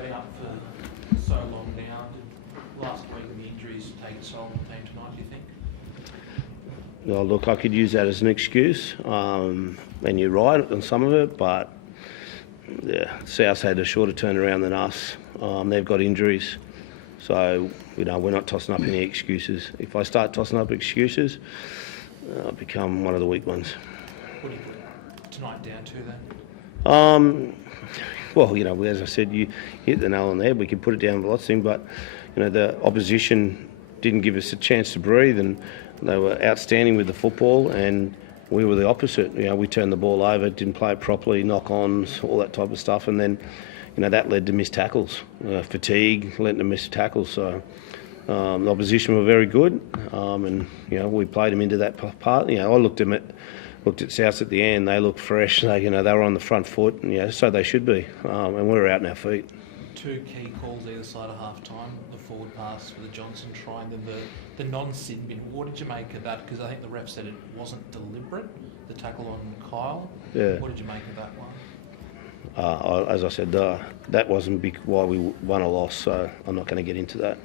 been out for so long now. Did last week the injuries take its toll on the team tonight, do you think? Well, look, I could use that as an excuse, and you're right on some of it, but yeah, South had a shorter turnaround than us. They've got injuries, so we're not tossing up any excuses. If I start tossing up excuses, I'll become one of the weak ones. What do you put tonight down to then? Well, as I said, you hit the nail on the head. We could put it down for lots of things, but the opposition didn't give us a chance to breathe, and they were outstanding with the football, and we were the opposite. We turned the ball over, didn't play it properly, knock-ons, all that type of stuff, and then that led to missed tackles. Fatigue led to missed tackles. So the opposition were very good, and we played them into that part. I looked at South at the end. They looked fresh. They were on the front foot, and so they should be. And we were out on our feet. Two key calls either side of half-time, the forward pass for the Johnson try and then the non-sin bin. What did you make of that? Because I think the ref said it wasn't deliberate, the tackle on Kyle. Yeah. What did you make of that one? As I said, that wasn't why we won or lost, so I'm not going to get into that.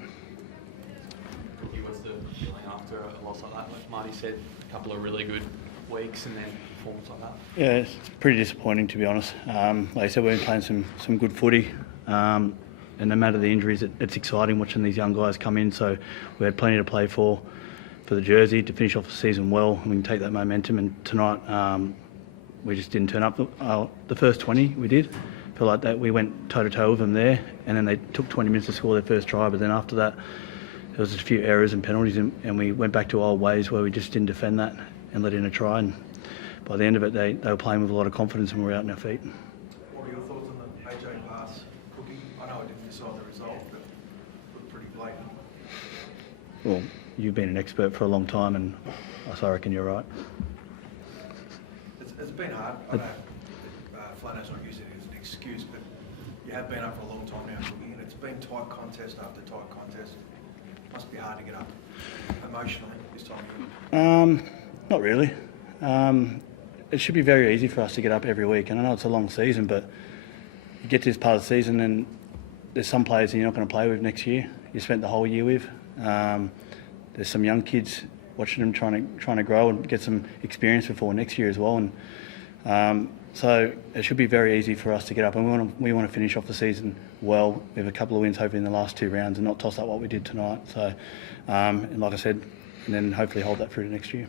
What's the feeling after a loss like that? Like Marty said, a couple of really good weeks and then performance like that. Yeah, it's pretty disappointing, to be honest. Like I said, we've been playing some good footy, and no matter the injuries, it's exciting watching these young guys come in. So we had plenty to play for the jersey to finish off the season well, and we can take that momentum. And tonight, we just didn't turn up. The first 20 we did. Feel like that we went toe to toe with them there, and then they took 20 minutes to score their first try. But then after that, there was a few errors and penalties, and we went back to old ways where we just didn't defend that and let in a try. And by the end of it, they were playing with a lot of confidence and we were out on our feet. What were your thoughts on the AJ pass cooking? I know it didn't decide the result, but it looked pretty blatant. Well, you've been an expert for a long time, and I reckon you're right. It's been hard. I know Flanno's not using it as an excuse, but you have been up for a long time now cooking, and it's been tight contest after tight contest. It must be hard to get up emotionally this time of year. Not really. It should be very easy for us to get up every week, and I know it's a long season, but you get to this part of the season and there's some players that you're not going to play with next year. You spent the whole year with. There's some young kids watching them trying to grow and get some experience before next year as well, and so it should be very easy for us to get up, and we want to finish off the season well with a couple of wins hopefully in the last 2 rounds and not toss up what we did tonight. So, and like I said, and then hopefully hold that through to next year.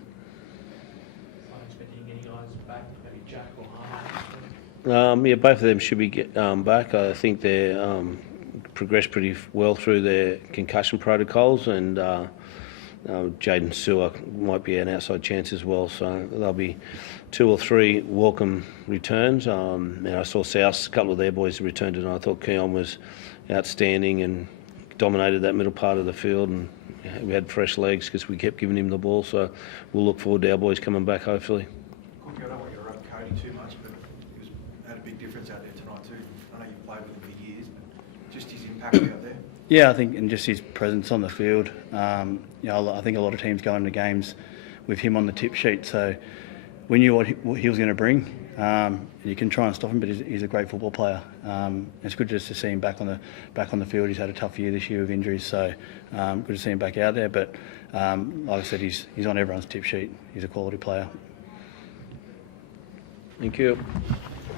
Both of them should be back. I think they're progressed pretty well through their concussion protocols, and Jaden Sewer might be an outside chance as well. So there'll be 2 or 3 welcome returns. And I saw South, a couple of their boys returned, and I thought Keon was outstanding and dominated that middle part of the field, and we had fresh legs because we kept giving him the ball. So we'll look forward to our boys coming back hopefully. Cookie, I don't want you to rub Cody too much, but he had a big difference out there tonight too. I know you've played with him for years, but just his impact out there. Yeah, I think, and just his presence on the field. I think a lot of teams go into games with him on the tip sheet, so we knew what he was going to bring. You can try and stop him, but he's a great football player. It's good just to see him back on the field. He's had a tough year this year with injuries, so good to see him back out there. But like I said, he's on everyone's tip sheet. He's a quality player. Thank you.